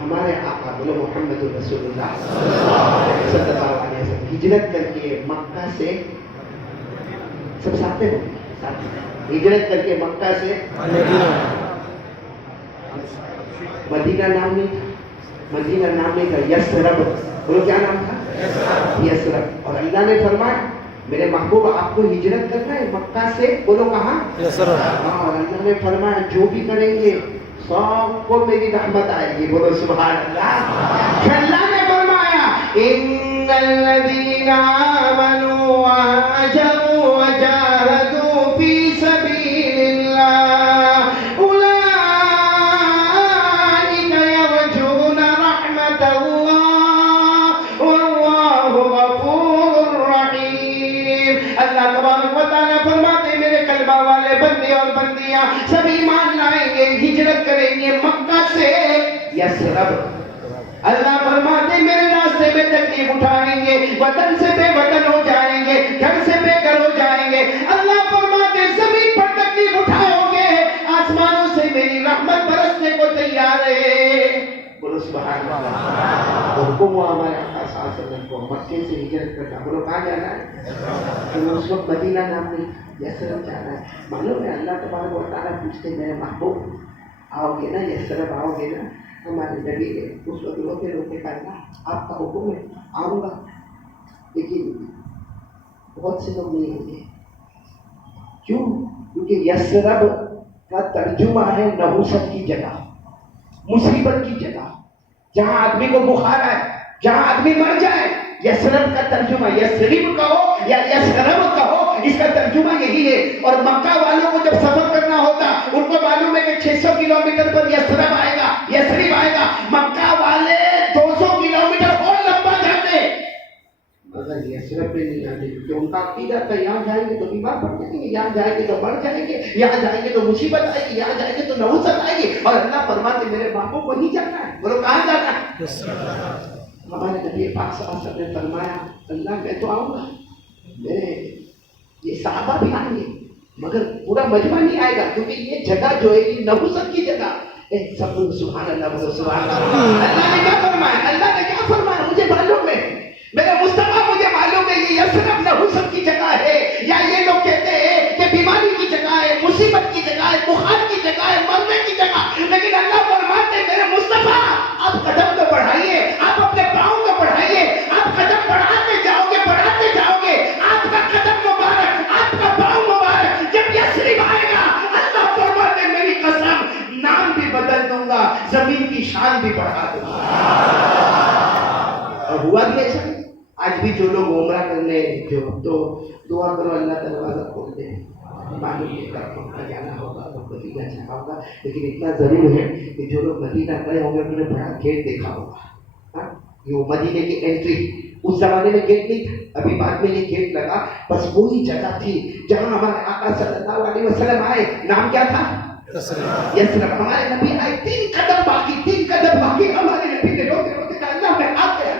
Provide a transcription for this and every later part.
ہمارے آقا بولو محمد رسول اللہ صلی اللہ علیہ وسلم ہجرت کر کے مکہ سے سب ساتھ ہیں ہجرت کر کے مکہ سے مدینہ نام نہیں تھا، مدینہ نام نہیں تھا، یثرب، بولو کیا نام تھا؟ یثرب. اور اللہ نے فرمایا میرے محبوب آپ کو ہجرت کرنا ہے مکہ سے، بولو کہاں؟ یثرب. اور اللہ نے فرمایا جو بھی کریں گے سب کو میری رحمت آئے گی، بولو سبحان اللہ. اللہ نے فرمایا ان الذین آمنوا وهاجروا وجاهدوا فی سبیل اللہ اولئک یرجون رحمت اللہ واللہ غفور رحیم. اللہ تبارک و تعالیٰ فرماتے میرے کلمہ والے بندے اور بندیاں سب ایمان لائیں گے، ہجرت کریں گے مکہ سے یثرب. اللہ فرماتے میرے راستے میں تکلیف اٹھائیں گے، وطن سے بے وطن ہو جائیں گے، گھر سے بے گھر ہو جائیں گے. اللہ فرماتے زمین پر تکلیف اٹھاؤ گے، آسمانوں سے میری رحمت برسنے کو تیار ہے. بولو سبحان اللہ. تو حکم ہوا ہمارے آقا صلی اللہ علیہ وسلم کو مکے سے ہجرت کرنا. بولو کہاں جانا ہے؟ تو اس وقت مدینہ نام نہیں تھا، یثرب جانا ہے. معلوم ہے اللہ تبارک و تعالیٰ پوچھتے میرے محبوب آؤ گے نا یثرب، آؤ گے نا؟ ہمارے نبی نے اس وقت روتے روتے کہا آپ کا حکم ہے آؤں گا، لیکن بہت سے لوگ نہیں ہوں گے. کیوں؟ کیونکہ یثرب کا ترجمہ ہے نحوست کی جگہ، مصیبت کی جگہ، جہاں آدمی کو بخار آئے، جہاں آدمی مر جائے. یثرب کا ترجمہ یثرب کہو یا یثرب کہو، اس کا ترجمہ یہی ہے. اور مکہ والوں کو جب سفر کرنا ہوتا ان کو معلوم ہے کہ 600 کلومیٹر پر یثرب آئے گا، یثرب آئے گا. مکہ والے 200 کلومیٹر اور لمبا جاتے مگر یثرب پہ نہیں جاتے، کیونکہ ان کا عقیدہ تھا یہاں جائیں گے تو بیمار پڑ جائیں گے، یہاں جائیں گے تو مر جائیں گے، یہاں جائیں گے تو مصیبت آئے گی، یہاں جائیں گے تو نحوست آئے گی. اور اللہ فرماتے میرے باپوں کو نہیں جانا ہے. بولو کہاں جانا ہے؟ ہمارے نبی پاک صلی اللہ علیہ وسلم نے فرمایا اللہ میں تو آؤں گا، میرے یہ صحابہ بھی آئیں گے مگر پورا مجمع نہیں آئے گا، کیونکہ یہ جگہ جو ہے یہ نحوست کی جگہ ہے. سب سبحان اللہ بولو سبحان اللہ. اللہ نے کیا فرمایا؟ اللہ نے کیا فرمایا مجھے معلوم ہے، میرے مصطفیٰ مجھے معلوم ہے یہ یثرب نحوست کی جگہ ہے، یا یہ لوگ کہتے ہیں کہ بیماری کی جگہ ہے، مصیبت کی جگہ ہے، بخار کی جگہ ہے، مرنے کی جگہ. لیکن اللہ فرماتے میرے مصطفیٰ آپ قدم تو بڑھائیے، آپ اپنے پاؤں کو بڑھائیے، آپ قدم بڑھاتے جاؤ گے، بڑھاتے جاؤ گے. آپ کا قدم مبارک، آپ کا پاؤں مبارک جب یثرب آئے گا اللہ فرماتے میری قسم نام بھی بدل دوں گا، زمین کی شان بھی بڑھا دوں گا. اور ہوا بھی ایسا. آج بھی جو لوگ عمرہ کرنے جو تو دعا کرو اللہ دروازہ کھول دے. معلوم نہیں کب مکہ جانا ہوگا تو مدینہ جانا ہوگا، لیکن اتنا ضرور ہے کہ جو لوگ مدینہ گئے ہوں گے انہوں نے بڑا گیٹ دیکھا ہوگا. یہ مدینے کی انٹری اس زمانے میں گیٹ نہیں تھا، ابھی بعد میں یہ گیٹ لگا. بس وہی جگہ تھی جہاں ہمارے آقا صلی اللہ علیہ وسلم آئے. نام کیا تھا؟ یثرب. ہمارے نبی آئے 3 قدم باقی، 3 قدم باقی. ہمارے نبی نے روتے روتے کہا اللہ میں آ گیا،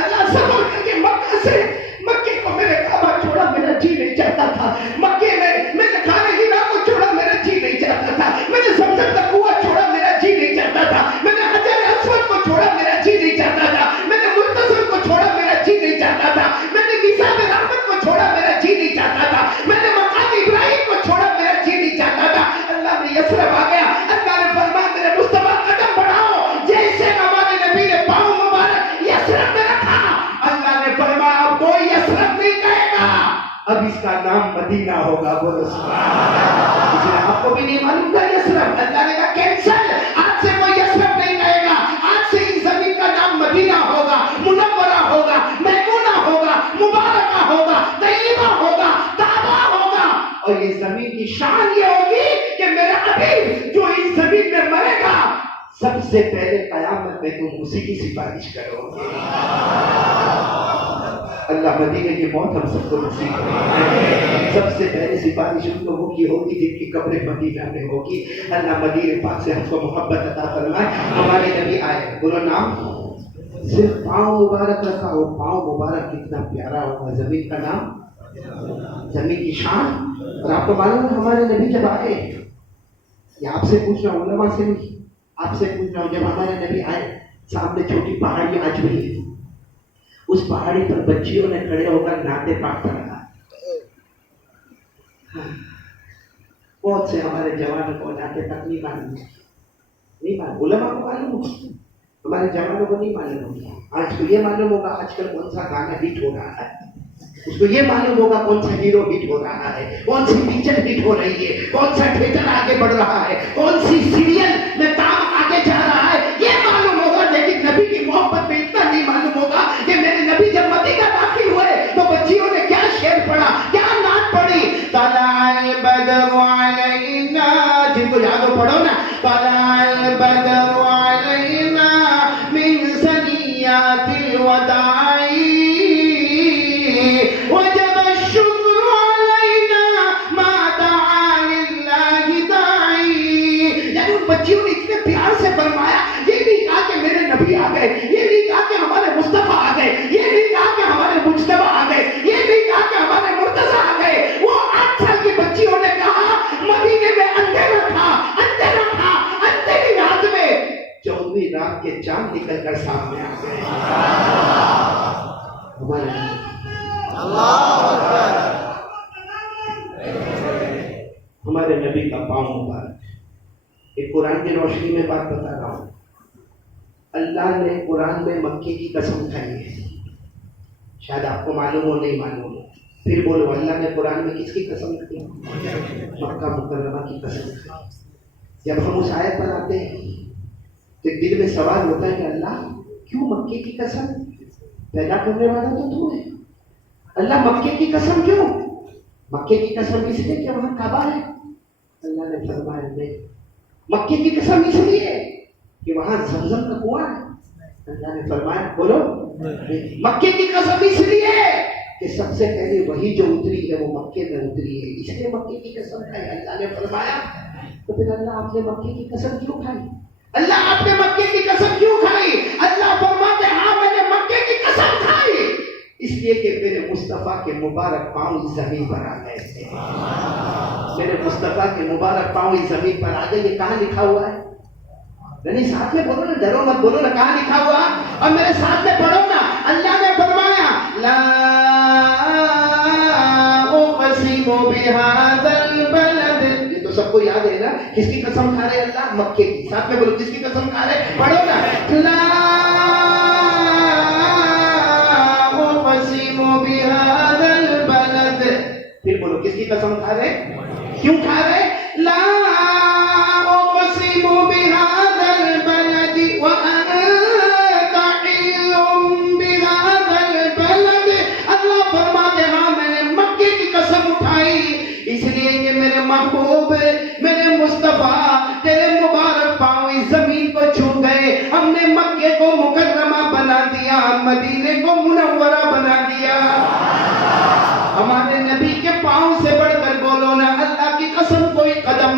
اللہ سفر کر کے مکہ سے مکے کو میرے کعبہ چھوڑا میرا جی نہیں چاہتا تھا، مکے میں میرے کھانے ہی نہ کو چھوڑا میرا جی نہیں چاہتا تھا، میں نے زمزم کا کنواں چھوڑا میرا جی نہیں چاہتا تھا، میں نے حجر اسود کو چھوڑا میرا جی نہیں چاہتا تھا، میں نے ملتزم کو چھوڑا میرا جی نہیں چاہتا تھا، میں نے نصاب رحمت کو چھوڑا میرا جی نہیں چاہتا تھا، میں نے مقام ابراہیم کو چھوڑا میرا جی نہیں چاہتا تھا. اللہ نے یثرب آ گیا. اللہ نے فرمایا میرے مصطفیٰ قدم بڑھاؤ. جیسے ہمارے نبی نے پاؤں مبارک یثرب میں رکھا اللہ نے فرمایا اب کوئی یثرب نہیں کہے گا، اب اس کا نام مدینہ ہوگا. بولو سبحان اللہ. آپ کو بھی نہیں معلوم تھا یثرب؟ اللہ نے کہا کینسل، آج سے کوئی یثرب نہیں کہے گا، آج سے اس زمین کا نام مدینہ ہوگا، منورہ ہوگا، میمونہ ہوگا، مبارکہ ہوگا، طیبہ ہوگا، طابہ ہوگا. اور یہ زمین کی شان یہ ہوگی کہ میرا حبیب جو اس زمین میں مرے گا سب سے پہلے قیامت میں تم اسی کی سفارش کرو گے. اللہ مدینے کی موت ہم سب کو نصیب کرے. سب سے پہلے سفارش ان لوگوں کی ہوگی جن کی قبر مدینہ میں ہوگی. اللہ مدینے پاک سے ہم کو محبت عطا فرمائے. ہمارے نبی آئے، بولو نام صرف پاؤں مبارک رکھا ہو. پاؤں مبارک کتنا پیارا ہوگا. زمین کا نام، زمین کی شان. اور آپ کو معلوم ہے ہمارے نبی جب آئے، یہ آپ سے پوچھ رہا ہوں علماء سے نہیں، آپ سے پوچھ رہا ہوں، جب ہمارے نبی آئے سامنے چھوٹی پہاڑی آج بھی ہے، اس پہاڑی پر بچیوں نے کھڑے ہو کر نعت پاک پڑھا. بہت سے ہمارے جوانوں کو نعت پاک نہیں معلوم، نہیں معلوم. علماء کو معلوم ہوگا، ہمارے جوانوں کو نہیں معلوم ہوگا. آج کو یہ معلوم ہوگا آج کل کون سا گانا ہٹ ہو رہا ہے، اس کو یہ معلوم ہوگا کون سا ہیرو ہٹ ہو رہا ہے، کون سی پکچر ہٹ ہو رہی ہے، کون سا تھیٹر آگے بڑھ رہا ہے، کون سی سیریل میں کام آگے جا رہا ہے، یہ معلوم ہوگا. لیکن نبی کی محبت میں اتنا نہیں معلوم ہوگا کہ میرے نبی جب مدینہ داخل ہوئے تو بچیوں نے کیا شعر پڑھا، کیا نعت پڑھی. طلع البدر علینا، جن کو یاد ہو پڑھو نا. طلع البدر علینا من ثنیات الوداع وجب الشکر علینا ما دعا للہ داعی. یعنی ان بچیوں نے اتنے پیار سے فرمایا، یہ نہیں کہا کہ میرے نبی آ گئے، یہ نہیں کہا کہ ہمارے مصطفیٰ آ گئے، یہ نہیں کہا کہ ہمارے مجتبی آ گئے، یہ نہیں کہا کہ ہمارے مرتضی آ گئے. وہ 8 سال کی بچیوں نے کہا مدینے میں اندھیرا تھا، اندھیرا تھا، اندھیری رات میں 14ویں رات کے چاند نکل کر سامنے آ گئے. ہمارے نبی کا پاؤں مبارک. ایک قرآن کی روشنی میں بات بتا رہا ہوں. اللہ نے قرآن میں مکے کی قسم کھائی ہے، شاید آپ کو معلوم ہو نہیں معلوم ہو، پھر بولو اللہ نے قرآن میں کس کی قسم کھائی؟ مکہ مکرمہ کی قسم کھائی. جب ہم اس آیت پر آتے ہیں تو ایک دل میں سوال ہوتا ہے کہ اللہ کیوں مکے کی قسم؟ پیدا کرنے والا تو تو ہے. اللہ مکے کی قسم کیوں؟ مکے کی قسم اس لیے کہ وہاں کعبہ ہے. اللہ نے فرمایا نہیں. مکے کی قسم اس لیے کہ وہاں زمزم کا کنواں ہے. اللہ نے فرمایا بولو. مکے کی قسم اس لیے کہ سب سے پہلے وہی جو اتری ہے وہ مکے میں اتری ہے، اس لیے مکے کی قسم کھائی. اللہ نے فرمایا تو پھر اللہ آپ نے مکے کی قسم کیوں کھائی؟ اللہ آپ نے مکے کی قسم کیوں کھائی؟ اللہ فرماتے ہاں میں نے مکے کی قسم کھائی اس لیے کہ میرے مصطفیٰ کے مبارک پاؤں زمین پر آ گئے تھے. میرے مصطفیٰ کے مبارک پاؤں زمین پر آ گئے. یہ کہاں لکھا ہوا ہے؟ نہیں ساتھ میں بولو نا، ڈرو مت، بولو نا کہاں لکھا ہوا، اور میرے ساتھ میں پڑھو نا. اللہ نے فرمایا لا اقسم بهذا البلد. یہ تو سب کو یاد ہے نا. کس کی قسم کھا رہے اللہ؟ مکے کی. ساتھ میں بولو کس کی قسم کھا رہے، پڑھو نا. لا اقسم بهذا البلد. پھر بولو کس کی قسم کھا رہے، کیوں کھا رہے؟ لا اقسم بهذا البلد وانت حل بهذا البلد. اللہ فرماتے ہاں میں نے مکے کی قسم اٹھائی اس لیے کہ میرے محبوب میرے مصطفیٰ تیرے مبارک پاؤں اس زمین کو چھو گئے. ہم نے مکے کو مکرمہ بنا دیا، مدینے کو منورہ بنا دیا. ہمارے نبی کے پاؤں سے بڑھ کر بولو نا اللہ کی قسم کوئی قدم.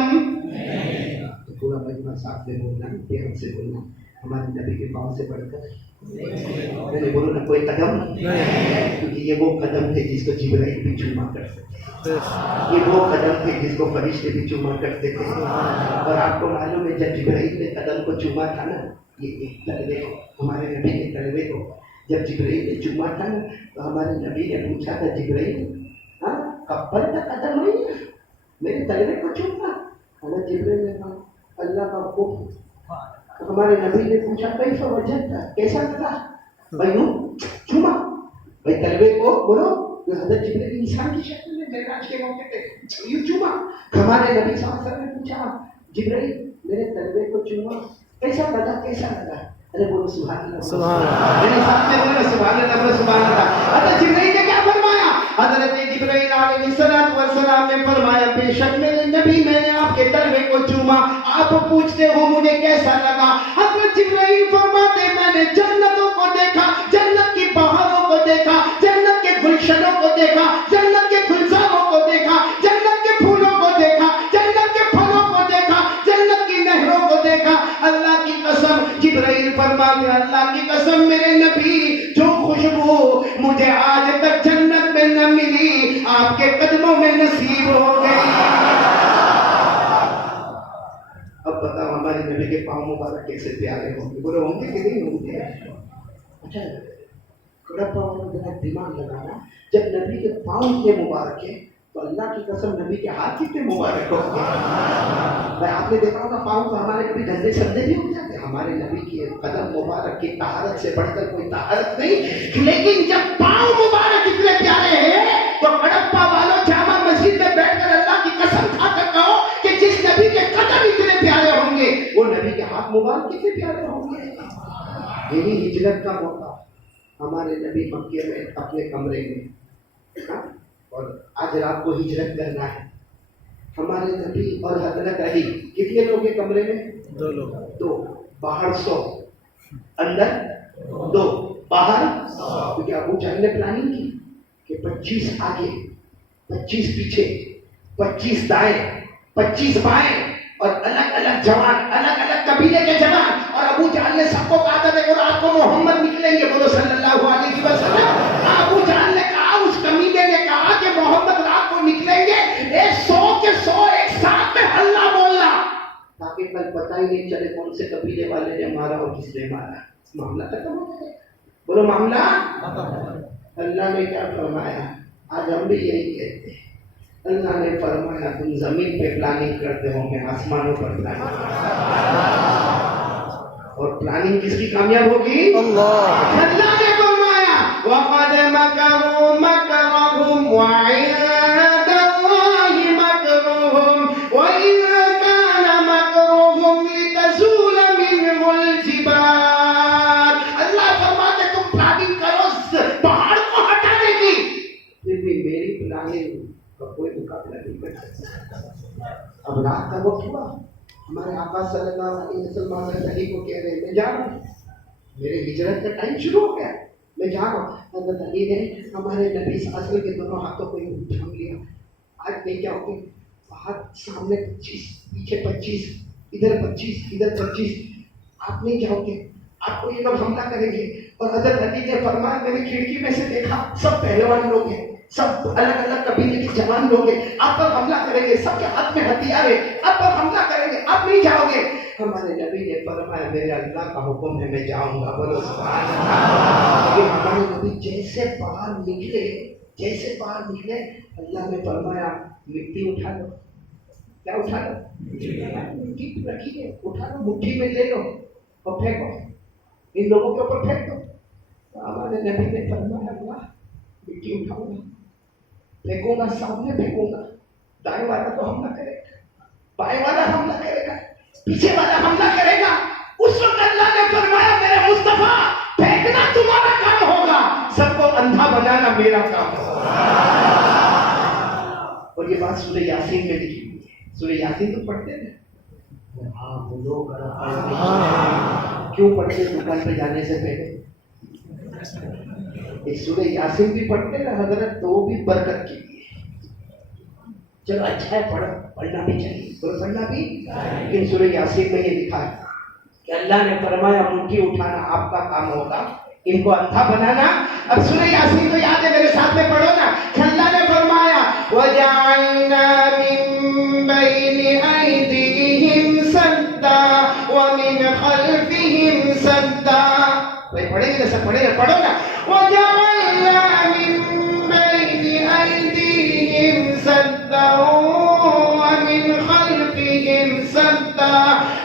تو پورا مجمع ساتھ میں بولنا، پیار سے بولنا ہمارے نبی کے پاؤں سے بڑھ کر. میں نے بولو نا کوئی قدم، کیونکہ یہ وہ قدم تھے جس کو جبرائیل بھی چوما کرتے تھے، یہ وہ قدم تھے جس کو فرشتے بھی چوما کرتے تھے. اور آپ کو معلوم ہے جب جبرائیل نے قدم کو چوما تھا نا، یہ ایک طلبے کو، ہمارے نبی کے طلبے کو جب جبرائیل نے چوما تھا نا تو ہمارے نبی نے پوچھا تھا جبرائیل ہاں کبر کا قدم نہیں ہے میرے طلبے کو چوما؟ حضرت جبرائیل نے کہا اللہ کا خوف. ہمارے نبی نے پوچھا کیسا وجہ تھا، کیسا لگا بھائی یوں چوما؟ بھائی طلبے کو بولو حضرت جبرائیل انسان کی شکل میں معراج کے موقع پہ یوں چوما. ہمارے نبی صلی اللہ علیہ وسلم نے پوچھا جبرائیل میرے طلبے کو چوما کیسا لگا، کیسا لگا؟ ارے بولو سبحان اللہ، سبحان اللہ. میرے ساتھ میں بولو سبحان اللہ، سبحان اللہ. حضرت جبرائیل نے کیا فرمایا؟ حضرت جبرائیل علیہ السلام نے فرمایا بے شک میرے نبی میں نے آپ کے طلبے کو چوما. آپ پوچھتے ہو مجھے کیسا لگا؟ حضرت جبرائیل فرماتے میں نے جنتوں کو دیکھا، جنت کی پہاڑوں کو دیکھا، جنت کے گلشنوں کو دیکھا، جنت کے گلزاروں کو دیکھا، جنت کے پھولوں کو دیکھا، جنت کے پھلوں کو دیکھا، جنت کی نہروں کو دیکھا. اللہ کی قسم جبرائیل فرماتے اللہ کی قسم میرے نبی جو خوشبو مجھے آج تک جنت میں نہ ملی آپ کے قدموں میں نصیب ہو گئی. اب بتاؤ ہمارے نبی کے پاؤں مبارک کیسے پیارے ہوں گے؟ بولے ہوں گے کہ نہیں ہوں گے؟ اچھا کڑپا والا ذرا دماغ لگانا، جب نبی کے پاؤں کے مبارک ہے تو اللہ کی قسم نبی کے ہاتھ کتنے مبارک ہوں گے؟ میں آپ نے دیکھا ہوگا پاؤں تو ہمارے کبھی گندے سندے بھی ہو جاتے، ہمارے نبی کی قدم مبارک کی طہارت سے بڑھ کر کوئی طہارت نہیں، لیکن جب پاؤں مبارک اتنے پیارے ہیں تو کڑپا والوں جامع مسجد میں بیٹھ کر اللہ کی قسم کھا کر کہو کہ جس نبی کے قدم اتنے پیارے ہوں گے وہ نبی کے ہاتھ مبارک کتنے پیارے ہوں گے۔ یہی ہجرت کا موقع، ہمارے نبی مکے میں اپنے کمرے میں، اور آج رات کو ہجرت کرنا ہے، ہمارے نبی اور حضرت علی کتنے لوگ ہیں کمرے میں؟ 2 لوگ، 2، باہر 100، اندر 2، باہر 100، کیونکہ ابو جہل نے پلاننگ کی کہ 25 آگے، 25 پیچھے، 25 دائیں، 25 بائیں، اور الگ الگ جوان، الگ الگ قبیلے کے جوان، اور ابو جہل نے سب کو کہا تھا کہ رات کو محمد نکلیں گے، بولو صلی اللہ علیہ وسلم۔ ابو جہل نے کہا، اس کمینے نے کہا کہ محمد رات کو نکلیں گے، 100 کے 100 ایک ساتھ میں ہلّا بولنا، تاکہ کل پتہ ہی نہیں چلے کون سے قبیلے والے نے مارا اور کس نے مارا، معاملہ ختم ہو جائے۔ بولو معاملہ۔ اللہ نے کیا فرمایا؟ آج ہم بھی یہی کہتے ہیں، اللہ نے فرمایا تم زمین پہ پلاننگ کرتے ہو، میں آسمانوں پر پلاننگ اور پلاننگ کس کی کامیاب ہوگی؟ اللہ۔ اللہ نے فرمایا وَقَدْ مَكَرُوا مَكْرَهُمْ وَعِندَ اللَّهِ مَكْرُهُمْ وَإِن كَانَ مَكْرُهُمْ لِتَزُولَ مِنْهُ الْجِبَالُ۔ اللہ فرماتے تم پلاننگ کرو پہاڑ کو ہٹانے کی، پھر بھی میری پلاننگ کا کوئی مقابلہ نہیں کر سکتا۔ اب رات کا وقت ہوا، ہمارے آقا صلی اللہ علیہ وسلم حضرت علی کو کہہ رہے ہیں میں جا رہا ہوں، میرے ہجرت کا ٹائم شروع ہو گیا، میں جا رہا ہوں۔ حضرت علی نے ہمارے نبی صلی اللہ علیہ وسلم کے دونوں ہاتھوں کو تھام لیا، آج نہیں جاؤ گے، ہاتھ سامنے 25، پیچھے 25، ادھر 25، ادھر 25، آپ نہیں جاؤ گے، آپ کو یہ لوگ حملہ کریں گے۔ اور حضرت علی نے فرمایا میں نے کھڑکی میں سے دیکھا سب پہلوان لوگ ہیں، سب الگ الگ قبیلے کے جوان لوگ ہیں، آپ پر حملہ کریں گے، سب کے ہاتھ میں ہتھیار ہے، آپ پر حملہ کریں گے، آپ نہیں جاؤ گے۔ ہمارے نبی نے فرمایا میرے اللہ کا حکم ہے میں جاؤں گا، بولو سبحان اللہ۔ کہ ہمارے نبی جیسے باہر نکلے، جیسے باہر نکلے، اللہ نے فرمایا مٹی اٹھا لو، کیا اٹھا لو؟ مٹی رکھی ہے، اٹھا لو، مٹھی میں لے لو اور پھینکو، ان لوگوں کے اوپر پھینک دو۔ ہمارے نبی نے فرمایا اللہ مٹی اٹھاؤں گا، پھینکوں گا، سامنے پھینکوں گا، دائیں والا تو حملہ کرے گا، بائیں والا حملہ کرے گا، پیچھے والا حملہ کرے گا۔ اس وقت اللہ نے فرمایا میرے مصطفیٰ پھینکنا تمہارا کام ہوگا، سب کو اندھا بنانا میرا کام ہوگا۔ اور یہ بات سورہ یاسین میں لکھی ہوئی ہے، سورہ یاسین تو پڑھتے ہیں؟ ہاں وہ لوگ کیوں پڑھتے دکان پہ جانے سے پہلے؟ ایک سورہ یاسین بھی پڑھتے ہیں حضرت، تو بھی برکت کے لیے، چلو اچھا ہے پڑھو، پڑھنا بھی چاہیے، پڑھنا بھی، لیکن سورہ یاسین میں یہ لکھا ہے کہ اللہ نے فرمایا مٹھی اٹھانا آپ کا کام ہوگا، ان کو اندھا بنانا۔ اب سورہ یاسین تو یاد ہے، میرے ساتھ میں پڑھو نا۔ اللہ نے فرمایا وَجَعَلْنَا مِن بَيْنِ أَيْدِيهِمْ سَدًّا وَمِنْ خَلْفِهِمْ سَدًّا۔ پڑھیں گے نا سب، پڑھیں گے، پڑھو نا۔ وَجَعَلْنَا مِن بَيْنِ أَيْدِيهِمْ سَدًّا وَمِنْ خَلْفِهِمْ سَدًّا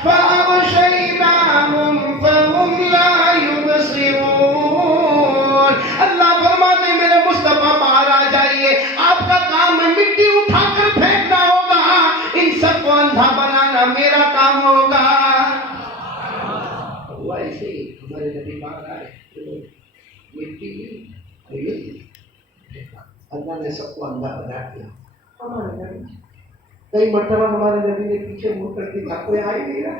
فَأَغْشَيْنَاهُمْ فَهُمْ لَا يُبْصِرُونَ۔ اللہ فرماتے ہیں میرے مصطفیٰ باہر آ جائیے، آپ کا کام ہے مٹی اٹھا کر پھینکنا ہوگا، ان سب کو اندھا بنانا میرا کام ہوگا۔ ایسے ہی ہمارے نبی باہر آئے، مٹی اللہ نے سب کو اندھا بنا دیا۔ ہمارے نبی کئی مرتبہ ہمارے نبی نے پیچھے منہ کر کے کہا کوئی آ ہی نہیں رہا،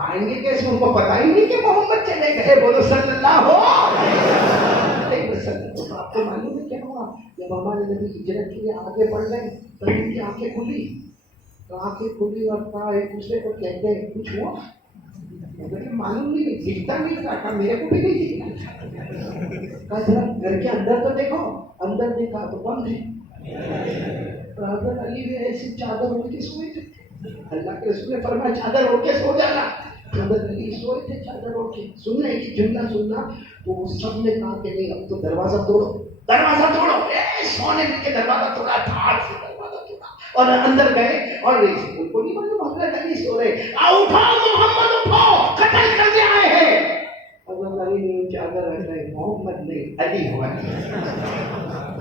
آئیں گے کیسے؟ ان کو پتا ہی نہیں کہ محمد چلے گئے، بولو صلی اللہ علیہ وسلم۔ آپ کو معلوم ہے کیا ہوا؟ جب ہمارے نبی ہجرت کے لیے آگے بڑھ گئے تو ان کی آنکھیں کھلی، تو آنکھیں کھلی اور کہا ایک دوسرے کو کہتے ہیں کچھ ہوا؟ معلوم نہیں، دکھتا نہیں تھا، میرے کو بھی نہیں دکھتا، ذرا گھر کے اندر تو دیکھو، اندر دیکھا تو بند ہے۔ حضرت علی بھی ایسی چادر اڑ کے سوئے تھے، اللہ کے رسول نے فرمایا چادر اوڑھ کے سو جانا. حضرت علی سوئے تھے چادر اوڑھ کے. سننا ہے کہ جملہ سننا. تو وہ سب نے کہا کہ نہیں اب تو دروازہ توڑو, دروازہ توڑو. سونے کے دروازہ توڑا, دھاڑ سے دروازہ توڑا اور اندر گئے. اور ان کو نہیں معلوم حضرت علی سو رہے. اٹھاؤ محمد اٹھاؤ, قتل کرنے آئے ہیں. حضرت علی نے چادر رکھ رہے, محمد نہیں علی ہوا.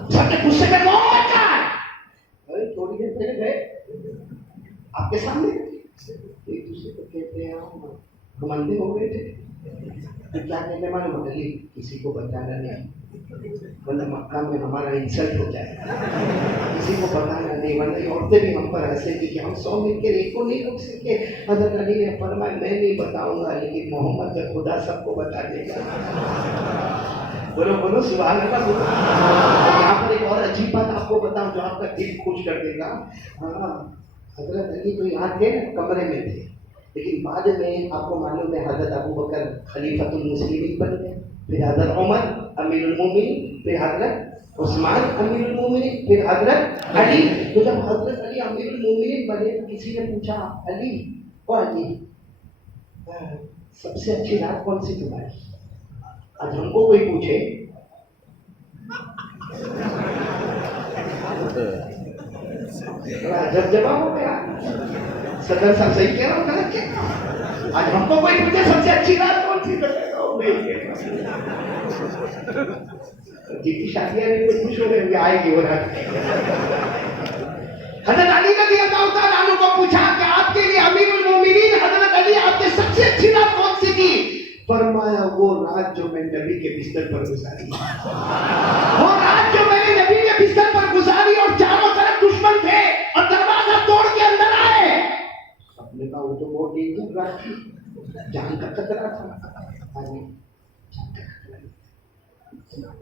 سب نے غصے میں محمد کا ہے. ارے تھوڑی دیر پہلے گئے آپ کے سامنے ایک دوسرے کو کہتے ہیں ہم اندھے ہو گئے تھے. کیا کہتے ہیں معلوم علی کسی کو بتانا نہیں ورنہ مکہ میں ہمارا انسلٹ ہو جائے. کسی کو بتانا نہیں ورنہ عورتیں بھی ہم پر ہنسے گی کہ ہم 100 مل کے ایک کو نہیں روک سکے. حضرت علی نے فرمایا میں نہیں بتاؤں گا لیکن محمد کا خدا سب کو بتا دے گا. بولو بولو سبحان اللہ. بولو. یہاں پر ایک اور عجیب بات آپ کو بتاؤں جو آپ کا دل خوش کر دے گا. ہاں حضرت علی تو یہاں تھے کمرے میں تھے لیکن بعد میں آپ کو معلوم ہے حضرت ابو بکر خلیفۃ المسلمین بن گئے, پھر حضرت عمر امیر المومنین, پھر حضرت عثمان امیر المومنین, پھر حضرت علی. تو جب حضرت علی امیر المومنین بنے تو کسی نے پوچھا علی او علی سب سے اچھی رات کون سی تمہاری؟ آج ہم کو کوئی پوچھے جب جواب ہو گیا صدر صاحب صحیح کہہ رہا ہوں غلط کہہ رہا ہوں. آج ہم کو کوئی پوچھے سب سے اچھی رات کون سی جی کی شادیاں بھی کچھ خوش ہو گئے ہوئے آئے گی وہ رات. حضرت علی رضی اللہ تعالیٰ عنہ کو پوچھا کہ آپ کے لیے امیر المومنین حضرت علی آپ نے سب سے اچھی رات کون سی کی؟ فرمایا وہ رات جو میں نبی کے بستر پر گزاری. وہ رات جو میں نے نبی کے بستر پر گزاری اور چاروں طرف دشمن تھے اور دروازہ توڑ کے اندر آئے. سب نے کہا وہ تو بہت ڈینجر رات تھی, جان کا خطرہ تھا.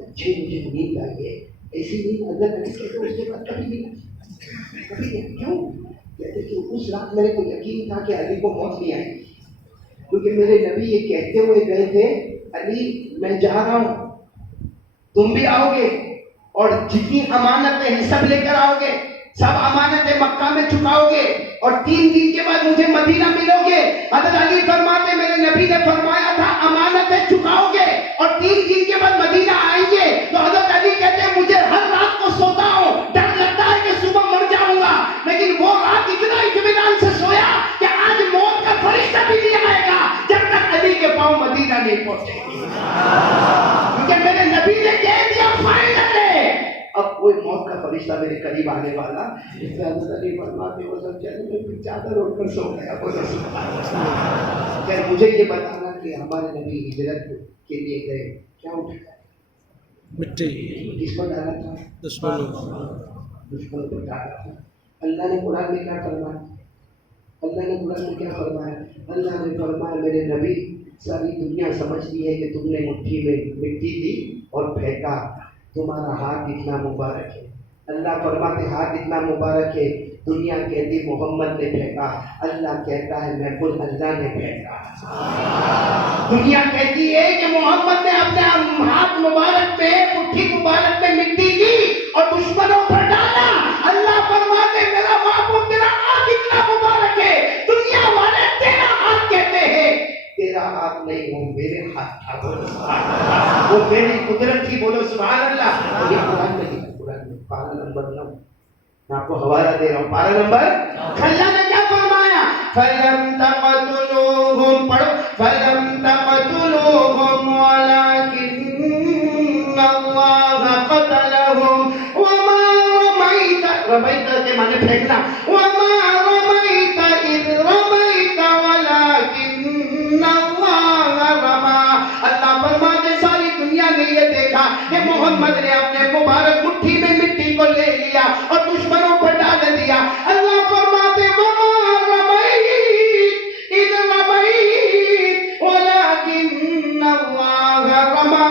اچھی مجھے نیند آئی ہے. ایسی نیند حضرت علی کہتے اس کے بعد کبھی نہیں, کبھی نہیں. کیوں کہتے کہ اس رات میرے کو یقین تھا کہ علی کو موت نہیں آئے گی کیونکہ میرے نبی یہ کہتے ہوئے گئے تھے علی میں جا رہا ہوں تم بھی آؤ گے اور جتنی امانتیں ہیں سب لے کر آؤ گے, سب امانتیں مکہ میں چکاؤ گے اور 3 دن کے بعد مجھے مدینہ ملو گے. حضرت علی فرماتے میرے نبی نے فرمایا تھا امانتیں چکاؤ گے اور 3 دن کے بعد مدینہ آئیں گے. تو حضرت علی کہتے ہیں مجھے ہر رات کو سوتا ہوں, ڈر لگتا ہے کہ صبح مر جاؤں گا, لیکن وہ رات اتنا اطمینان سے سویا کہ آج موت کا فرشتہ بھی نہیں آئے گا جب تک علی کے پاؤں مدینہ نہیں پہنچے گی. کیونکہ میرے نبی نے کہہ دیا فائنل ہے اب کوئی موت کا فرشتہ میرے قریب آنے والا. اس سے حضرت علی فرماتے وہ سب چلے میں چادر اوڑھ کر سو گیا. خیر مجھے یہ بتانا کہ ہمارے نبی ہجرت کے لیے گئے کیا اٹھایا مٹی کس پر ڈالا تھا؟ دشمنوں دشمن پر ڈالا تھا. اللہ نے قرآن میں کیا فرمایا؟ اللہ نے قرآن میں کیا فرمایا؟ اللہ نے فرمایا میرے نبی ساری دنیا سمجھتی ہے کہ تم نے مٹھی میں مٹی دی اور پھینکا, تمہارا ہاتھ اتنا مبارک ہے. اللہ فرماتے ہاتھ اتنا مبارک ہے. دنیا کہتی محمد نے پھینکا, اللہ کہتا ہے میں خود اللہ نے پھینکا. دنیا کہتی ہے کہ محمد نے اپنے ہاتھ مبارک پہ مٹھی مبارک میں مٹی دی اور دشمنوں پر ڈالا. اللہ فرماتے میرا محبوب تیرا ہاتھ اتنا مبارک ہے, دنیا والے تیرا ہاتھ کہتے ہیں, تیرا ہاتھ نہیں وہ میرے ہاتھ تھا, وہ میری قدرت تھی. بولو سبحان اللہ. یہ قرآن میں ہے, قرآن میں پارہ نمبر 9 میں آپ کو حوالہ دے رہا ہوں. پارہ نمبر اللہ نے کیا فرمایا؟ فَلَمْ تَقْتُلُوهُمْ پڑھو فَلَمْ تَقْتُلُوهُمْ وَلَكِنَّ اللَّهَ قَتَلَهُمْ وَمَا رَمَيْتَ, رميت کے معنی پھینکنا, وَمَا رَمَيْتَ إِذْ رَمَيْتَ وَلَكِنَّ اللَّهَ رَمَى. اللہ فرماتے ساری دنیا نے یہ دیکھا کہ محمد نے اپنے مبارک مٹھی میں مٹی کو لے لیا اور دشمنوں پر ڈال دیا. اللہ فرماتے وَمَا رَمَيْتَ إِذْ رَمَيْتَ وَلَكِنَّ اللَّهَ رَمَى.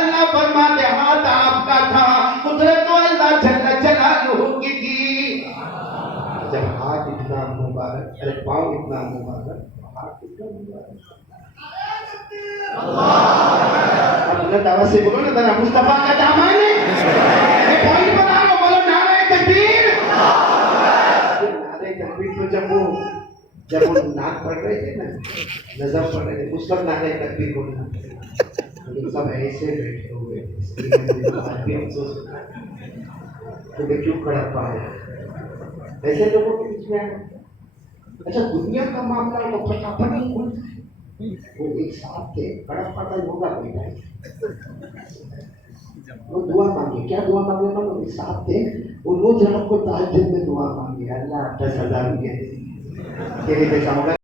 اللہ فرماتے ہاتھ آپ کا تھا, قدرت تو اللہ جل جلالہ کی تھی. جب ہاتھ اتنا مبارک ارے پاؤں اتنا مبارک ہاتھ اتنا مبارک. اللہ دعوت سے بولو نا ذرا مصطفیٰ کا دامن ہے. پوائنٹ بتا لو, بولو نعرہ تکبیر. نعرہ تکبیر تو جب جب وہ نعت پڑھ رہے تھے نا نظر پڑھ رہے تھے اس وقت نعرہ تکبیر بولنا لیکن سب ایسے بیٹھے ہوئے اس لیے مجھے آج بھی افسوس ہوتا ہے کہ میں کیوں کھڑا پایا ایسے لوگوں کے بیچ میں آیا اچھا دنیا کا معاملہ تو پھٹافٹ نہیں کھلتا ہے وہ ایک ساتھ تھے کڑا پڑا ہوگا کوئی بھائی وہ دعا مانگے کیا دعا مانگے نا وہ ایک ساتھ تھے وہ روز رات کو تہجد میں دعا مانگے اللہ 10,000 روپیہ دے تیرے پیسہ ہوگا